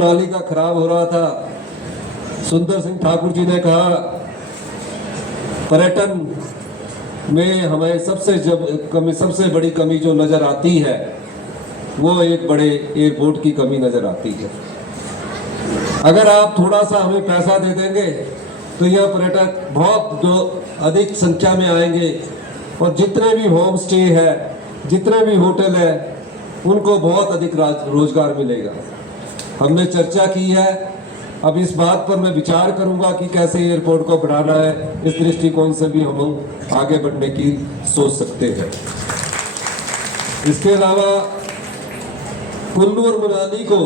मनाली का खराब हो रहा था, सुंदर सिंह ठाकुर जी ने कहा पर्यटन में हमें सबसे बड़ी कमी जो नज़र आती है वो एक बड़े एयरपोर्ट की कमी नज़र आती है। अगर आप थोड़ा सा हमें पैसा दे देंगे तो यह पर्यटक बहुत अधिक संख्या में आएंगे और जितने भी होम स्टे है, जितने भी होटल है, उनको बहुत अधिक रोजगार मिलेगा। हमने चर्चा की है, अब इस बात पर मैं विचार करूंगा कि कैसे एयरपोर्ट को बढ़ाना है। इस दृष्टिकोण से भी हम आगे बढ़ने की सोच सकते हैं। इसके अलावा कुल्लू और मनाली को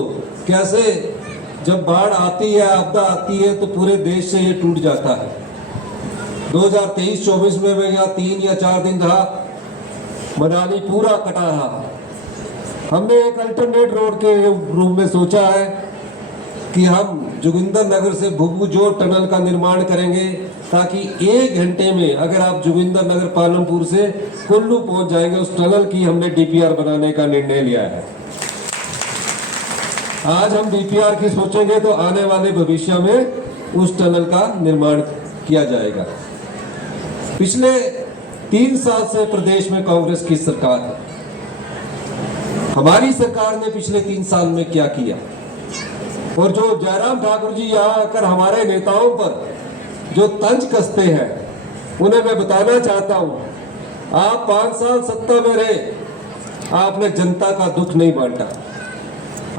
कैसे, जब बाढ़ आती है, आपदा आती है, तो पूरे देश से ये टूट जाता है। 2023-24 में मैं यहाँ 3 या 4 दिन रहा, मनाली पूरा कटा रहा। हमने एक अल्टरनेट रोड के रूप में सोचा है कि हम जोगिंदर नगर से भुगुजोर टनल का निर्माण करेंगे, ताकि 1 घंटे में अगर आप जोगिंदर नगर पालमपुर से कुल्लू पहुंच जाएंगे। उस टनल की हमने डीपीआर बनाने का निर्णय लिया है। आज हम डीपीआर की सोचेंगे तो आने वाले भविष्य में उस टनल का निर्माण किया जाएगा। पिछले 3 साल से प्रदेश में कांग्रेस की सरकार है। हमारी सरकार ने पिछले 3 साल में क्या किया, और जो जयराम ठाकुर जी यहाँ आकर हमारे नेताओं पर जो तंज कसते हैं, उन्हें मैं बताना चाहता हूं, आप 5 साल सत्ता में रहे, आपने जनता का दुख नहीं बांटा,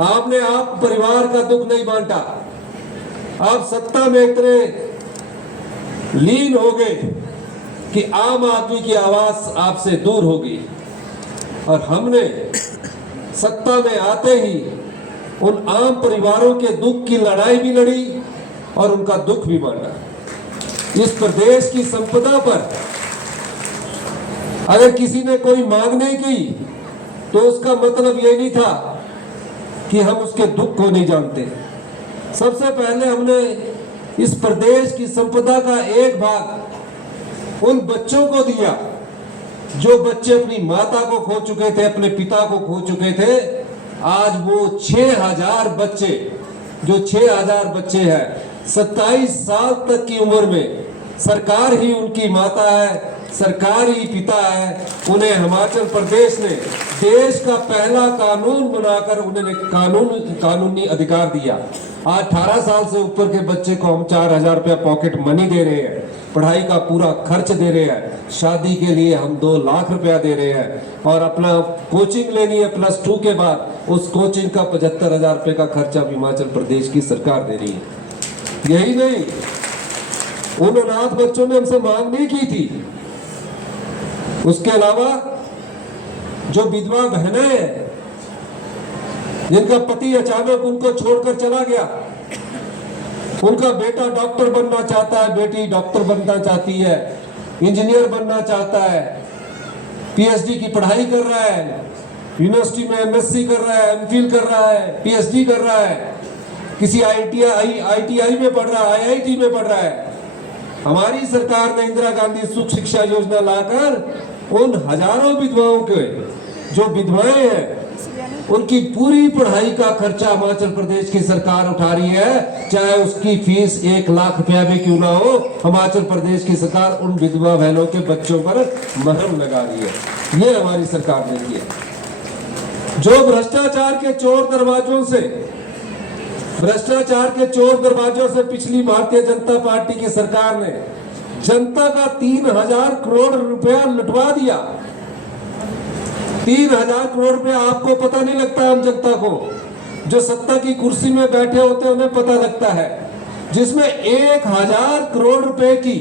आपने आप परिवार का दुख नहीं बांटा। आप सत्ता में इतने लीन हो गए कि आम आदमी की आवाज आपसे दूर हो गई, और हमने सत्ता में आते ही उन आम परिवारों के दुख की लड़ाई भी लड़ी और उनका दुख भी बांटा। इस प्रदेश की संपदा पर अगर किसी ने कोई मांग नहीं की तो उसका मतलब ये नहीं था कि हम उसके दुख को नहीं जानते। सबसे पहले हमने इस प्रदेश की संपदा का एक भाग उन बच्चों को दिया जो बच्चे अपनी माता को खो चुके थे, अपने पिता को खो चुके थे। आज वो 6000 बच्चे, जो 6000 बच्चे हैं, 27 साल तक की उम्र में, सरकार ही उनकी माता है, सरकार ही पिता है। उन्हें हिमाचल प्रदेश ने देश का पहला कानून बनाकर उन्हें कानूनी अधिकार दिया। आज 18 साल से ऊपर के बच्चे को हम 4000 रुपया पॉकेट मनी दे रहे हैं, पढ़ाई का पूरा खर्च दे रहे हैं, शादी के लिए हम 2 लाख रुपया दे रहे हैं, और अपना कोचिंग लेनी है +2 के बाद, उस कोचिंग का 75,000 रुपये का खर्चा हिमाचल प्रदेश की सरकार दे रही है। यही नहीं, उन अनाथ बच्चों ने हमसे मांग नहीं की थी। उसके अलावा जो विधवा बहनें हैं जिनका पति अचानक उनको छोड़कर चला गया, उनका बेटा डॉक्टर बनना चाहता है, बेटी डॉक्टर बनना चाहती है, इंजीनियर बनना चाहता है, पीएचडी की पढ़ाई कर रहा है, यूनिवर्सिटी में एमएससी कर रहा है, एमफिल कर रहा है, पीएचडी कर रहा है, किसी आईटीआई में पढ़ रहा है, आईआईटी में पढ़ रहा है। हमारी सरकार ने इंदिरा गांधी सुख शिक्षा योजना लाकर उन हजारों विधवाओं के, जो विधवाएं हैं, उनकी पूरी पढ़ाई का खर्चा हिमाचल प्रदेश की सरकार उठा रही है। चाहे उसकी फीस 1 लाख रुपया भी क्यों ना हो, हिमाचल प्रदेश की सरकार उन विधवा बहनों के बच्चों पर मरहम लगा रही है। ये हमारी सरकार ने किया। जो भ्रष्टाचार के चोर दरवाजों से पिछली भारतीय जनता पार्टी की सरकार ने जनता का 3000 करोड़ रुपया लुटवा दिया। 3000 करोड़ रुपया आपको पता नहीं लगता, आम जनता को, जो सत्ता की कुर्सी में बैठे होते हैं उन्हें पता लगता है। जिसमें 1000 करोड़ रुपए की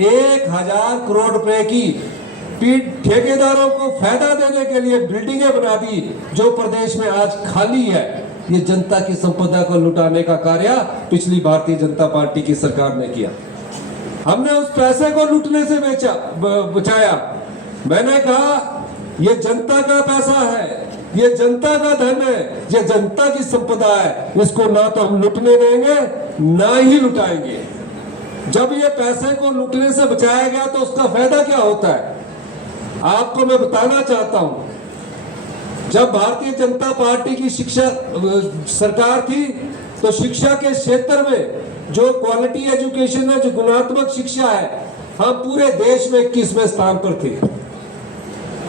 1000 करोड़ रुपए की ठेकेदारों को फायदा देने के लिए बिल्डिंगें बना दी, जो प्रदेश में आज खाली है। ये जनता की संपदा को लुटाने का कार्य पिछली भारतीय जनता पार्टी की सरकार ने किया। हमने उस पैसे को लूटने से बचाया। मैंने कहा ये जनता का पैसा है, ये जनता का धन है, ये जनता की संपदा है, इसको ना तो हम लुटने देंगे ना ही लुटाएंगे। जब ये पैसे को लूटने से बचाया गया तो उसका फायदा क्या होता है, आपको मैं बताना चाहता हूं। जब भारतीय जनता पार्टी की सरकार थी तो शिक्षा के क्षेत्र में जो क्वालिटी एजुकेशन है, जो गुणात्मक शिक्षा है, हम पूरे देश में 21वें स्थान पर थे।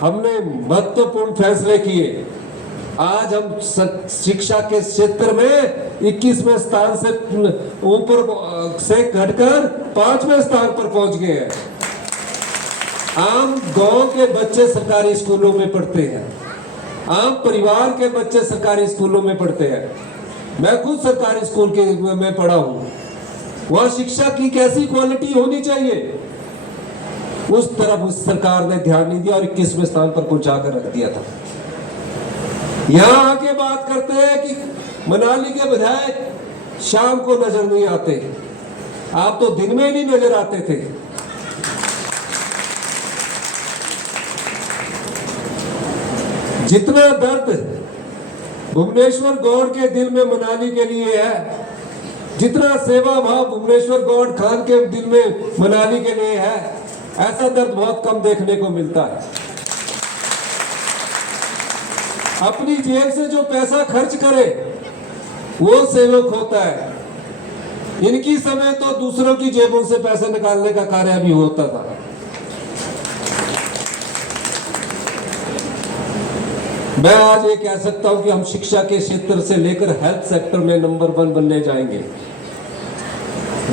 हमने महत्वपूर्ण फैसले किए। आज हम शिक्षा के क्षेत्र में 21वें स्थान से ऊपर से घटकर 5वें स्थान पर पहुंच गए हैं। आम गांव के बच्चे सरकारी स्कूलों में पढ़ते हैं, आम परिवार के बच्चे सरकारी स्कूलों में पढ़ते हैं। मैं खुद सरकारी स्कूल के में पढ़ा हूं। वहां शिक्षा की कैसी क्वालिटी होनी चाहिए, उस तरफ उस सरकार ने ध्यान नहीं दिया और 21वें स्थान पर पहुंचा कर रख दिया था। यहां आके बात करते हैं कि मनाली के विधायक शाम को नजर नहीं आते। आप तो दिन में नहीं नजर आते थे। जितना दर्द भुवनेश्वर गौड़ के दिल में मनाली के लिए है, जितना सेवा भाव भुवनेश्वर गौड़ खान के दिल में मनाली के लिए है, ऐसा दर्द बहुत कम देखने को मिलता है। अपनी जेब से जो पैसा खर्च करे वो सेवक होता है। इनकी समय तो दूसरों की जेबों से पैसे निकालने का कार्य भी होता था। मैं आज ये कह सकता हूं कि हम शिक्षा के क्षेत्र से लेकर हेल्थ सेक्टर में नंबर 1 बनने जाएंगे।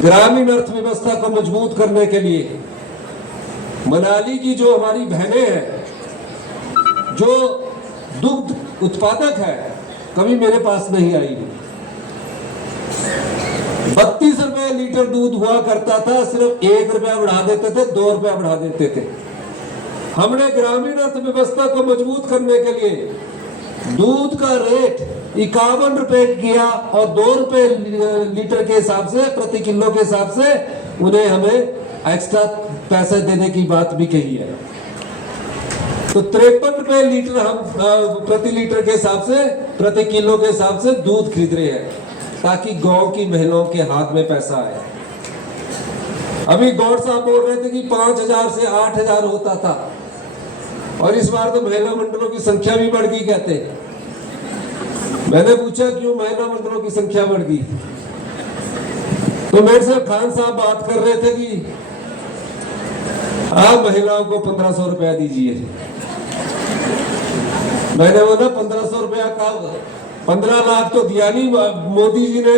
ग्रामीण अर्थव्यवस्था को मजबूत करने के लिए मनाली की जो हमारी बहनें हैं, जो दुग्ध उत्पादक है, कभी मेरे पास नहीं आई। 32 रुपए लीटर दूध हुआ करता था, सिर्फ 1 रुपया बढ़ा देते थे, 2 रुपया बढ़ा देते थे। हमने ग्रामीण अर्थव्यवस्था को मजबूत करने के लिए दूध का रेट 51 रुपए किया और 2 रुपए लीटर के हिसाब से, प्रति किलो के हिसाब से उन्हें हमें एक्स्ट्रा पैसे देने की बात भी कही है। तो 53 रुपए लीटर हम प्रति लीटर के हिसाब से, प्रति किलो के हिसाब से दूध खरीद रहे हैं, ताकि गांव की महिलाओं के हाथ में पैसा आए। अभी गौड़ साहब बोल रहे थे कि 5000 से 8000 होता था, और इस बार तो महिला मंडलों की संख्या भी बढ़ गई कहते हैं। मैंने पूछा क्यों महिला मंडलों की संख्या बढ़ गई, तो मेरे से खान साहब बात कर रहे थे कि आप महिलाओं को 1500 रुपया दीजिए। मैंने बोला 1500 रुपया का 15 लाख तो दिया नहीं। मोदी जी ने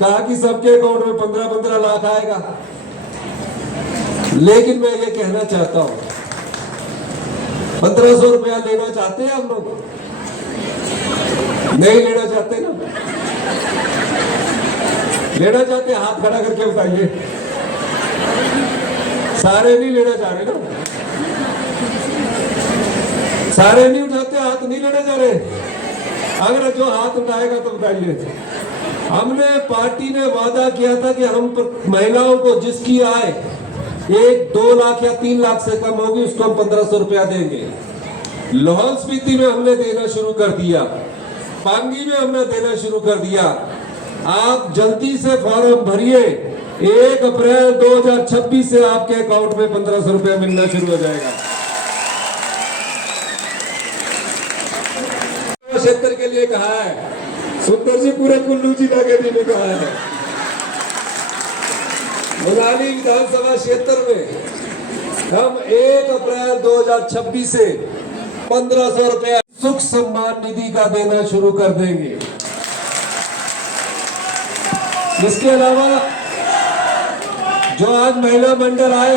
कहा कि सबके अकाउंट में 15-15 लाख आएगा। लेकिन मैं ये कहना चाहता हूं, 1500 रुपया लेना चाहते हैं हम लोग? नहीं लेना चाहते ना? लेना चाहते हाथ खड़ा करके बताइए। सारे नहीं लेना चाह रहे ना? सारे नहीं उठाते हाथ, नहीं लेना चाह रहे? अगर जो हाथ उठाएगा तो बताइए। हमने, पार्टी ने वादा किया था कि हम महिलाओं को जिसकी आय 1-2 लाख या 3 लाख से कम होगी उसको हम 1500 रुपया देंगे। लाहौल स्पीति में हमने देना शुरू कर दिया, पांगी में हमने देना शुरू कर दिया। आप जल्दी से फॉर्म भरिए, 1 अप्रैल 2026 से आपके अकाउंट में 1500 रुपया मिलना शुरू हो जाएगा। क्षेत्र के लिए कहा है, सुंदर जी पूरे कुल्लू जिला के लिए कहा है। मनाली विधानसभा क्षेत्र में हम 1 अप्रैल 2026 से 1500 रुपया सुख सम्मान निधि का देना शुरू कर देंगे। इसके अलावा जो आज महिला मंडल आए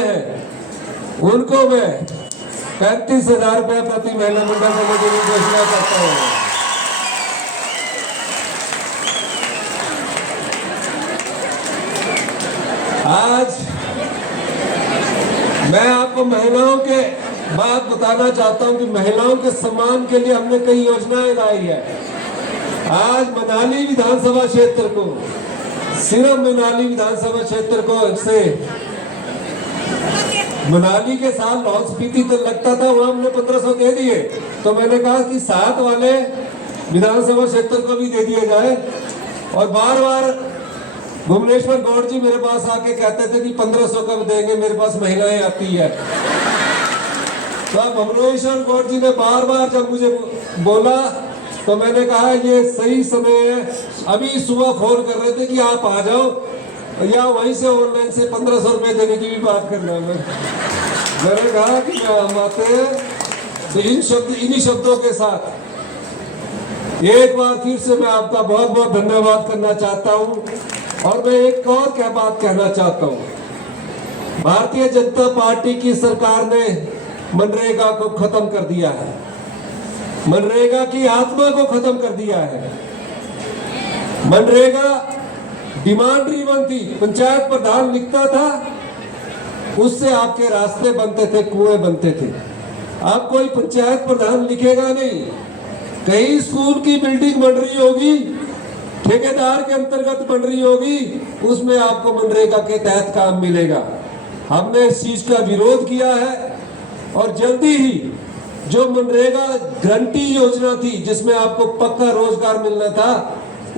हैं, उनको मैं 35,000 रुपया प्रति महिला मंडल देने की घोषणा करता हूँ। आज मैं आपको महिलाओं के बात बताना चाहता हूं कि महिलाओं के सम्मान के लिए हमने कई योजनाएं लाई है। आज मनाली विधानसभा क्षेत्र को, सिर्फ मनाली विधानसभा क्षेत्र को से मनाली के साथ लाहौल स्पीति तो लगता था, वहां हमने 1500 दे दिए। तो मैंने कहा कि 7 वाले विधानसभा क्षेत्र को भी दे दिए जाए। और बार बार भुवनेश्वर गौड़ जी मेरे पास आके कहते थे कि 1500 कब देंगे, मेरे पास महिलाएं आती है। तो भुवनेश्वर गौड़ जी ने बार बार जब मुझे बोला तो मैंने कहा ये सही समय है। अभी सुबह फोन कर रहे थे कि आप आ जाओ, या वहीं से ऑनलाइन से 1500 रुपये देने की भी बात करना है। मैंने कहा कि हम आते हैं तो इन्हीं शब्दों के साथ एक बार फिर से मैं आपका बहुत बहुत धन्यवाद करना चाहता हूं। और मैं एक और क्या बात कहना चाहता हूं, भारतीय जनता पार्टी की सरकार ने मनरेगा को खत्म कर दिया है, मनरेगा की आत्मा को खत्म कर दिया है। मनरेगा डिमांड ड्रिवन थी, पंचायत प्रधान लिखता था, उससे आपके रास्ते बनते थे, कुएं बनते थे। अब कोई पंचायत प्रधान लिखेगा नहीं, कहीं स्कूल की बिल्डिंग बन रही होगी, ठेकेदार के अंतर्गत बन रही होगी, उसमें आपको मनरेगा के तहत काम मिलेगा। हमने इस चीज का विरोध किया है और जल्दी ही जो मनरेगा गारंटी योजना थी जिसमें आपको पक्का रोजगार मिलना था,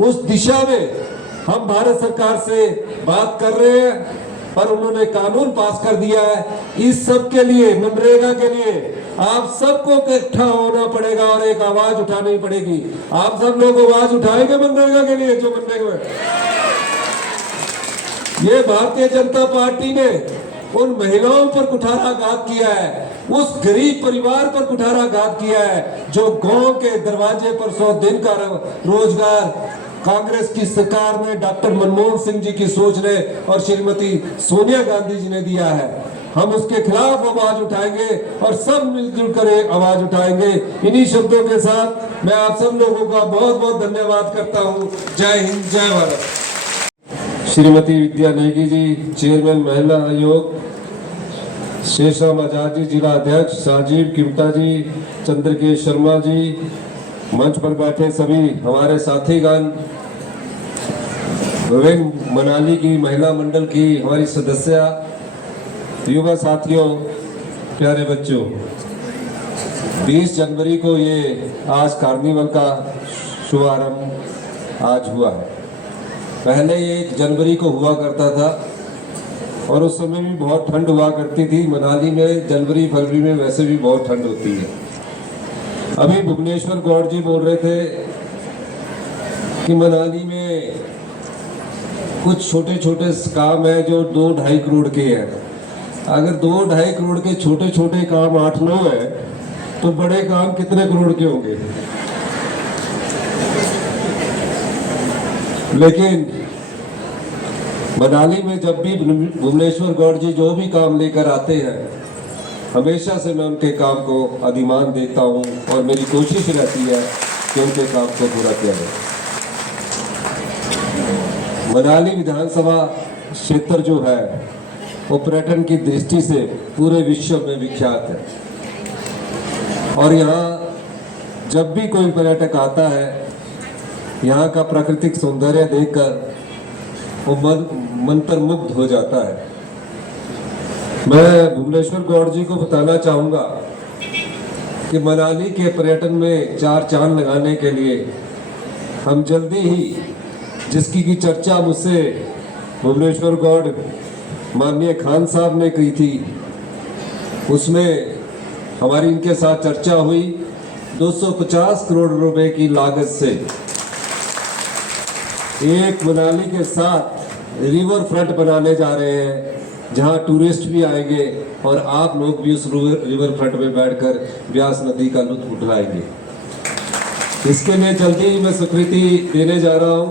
उस दिशा में हम भारत सरकार से बात कर रहे हैं, पर उन्होंने कानून पास कर दिया है। इस सब के लिए, मनरेगा के लिए आप सबको इकट्ठा होना पड़ेगा और एक आवाज उठानी पड़ेगी। आप सब लोग आवाज उठाएंगे मनरेगा के लिए? जो मनरेगा, ये भारतीय जनता पार्टी ने उन महिलाओं पर कुठाराघात किया है, उस गरीब परिवार पर कुठाराघात किया है जो गांव के दरवाजे पर 100 दिन का रोजगार कांग्रेस की सरकार ने, डॉक्टर मनमोहन सिंह जी की सोच ने और श्रीमती सोनिया गांधी जी ने दिया है। हम उसके खिलाफ आवाज उठाएंगे और सब मिलजुल कर एक आवाज उठाएंगे। इन्हीं शब्दों के साथ मैं आप सब लोगों का बहुत बहुत धन्यवाद करता हूँ। जय हिंद, जय भारत। श्रीमती विद्या नेगी जी, चेयरमैन महिला आयोग, शेषराम आजाद जी, जिला अध्यक्ष, राजीव किमटा जी, चंद्रकेश शर्मा जी, मंच पर बैठे सभी हमारे साथीगण, विभिन्न मनाली की महिला मंडल की हमारी सदस्य, युवा साथियों, प्यारे बच्चों, 20 जनवरी को ये आज कार्निवल का शुभारंभ आज हुआ है। पहले ये 1 जनवरी को हुआ करता था और उस समय भी बहुत ठंड हुआ करती थी। मनाली में जनवरी फरवरी में वैसे भी बहुत ठंड होती है। अभी भुवनेश्वर गौड़ जी बोल रहे थे कि मनाली में कुछ छोटे छोटे काम है जो 2-2.5 करोड़ के हैं। अगर 2-2.5 करोड़ के छोटे छोटे काम 8-9 है तो बड़े काम कितने करोड़ के होंगे? लेकिन मनाली में जब भी भुवनेश्वर गौड़ जी जो भी काम लेकर आते हैं, हमेशा से मैं उनके काम को अधिमान देता हूं और मेरी कोशिश रहती है कि उनके काम को पूरा किया जाए। मनाली विधानसभा क्षेत्र जो है वो पर्यटन की दृष्टि से पूरे विश्व में विख्यात है और यहाँ जब भी कोई पर्यटक आता है, यहाँ का प्राकृतिक सौंदर्य देखकर वो मंत्रमुग्ध हो जाता है। मैं भुवनेश्वर गौड़ जी को बताना चाहूँगा कि मनाली के पर्यटन में 4 चांद लगाने के लिए हम जल्दी ही, जिसकी की चर्चा मुझसे भुवनेश्वर गौड़ माननीय खान साहब ने की थी, उसमें हमारी इनके साथ चर्चा हुई। 250 करोड़ रुपए की लागत से एक मनाली के साथ रिवर फ्रंट बनाने जा रहे हैं, जहां टूरिस्ट भी आएंगे और आप लोग भी उस रिवर फ्रंट में बैठकर व्यास नदी का लुत्फ उठाएंगे। इसके लिए जल्दी ही मैं स्वीकृति देने जा रहा हूं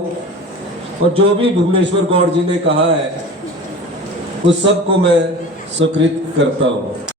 और जो भी भुवनेश्वर गौड़ जी ने कहा है उस सब को मैं स्वीकृत करता हूं।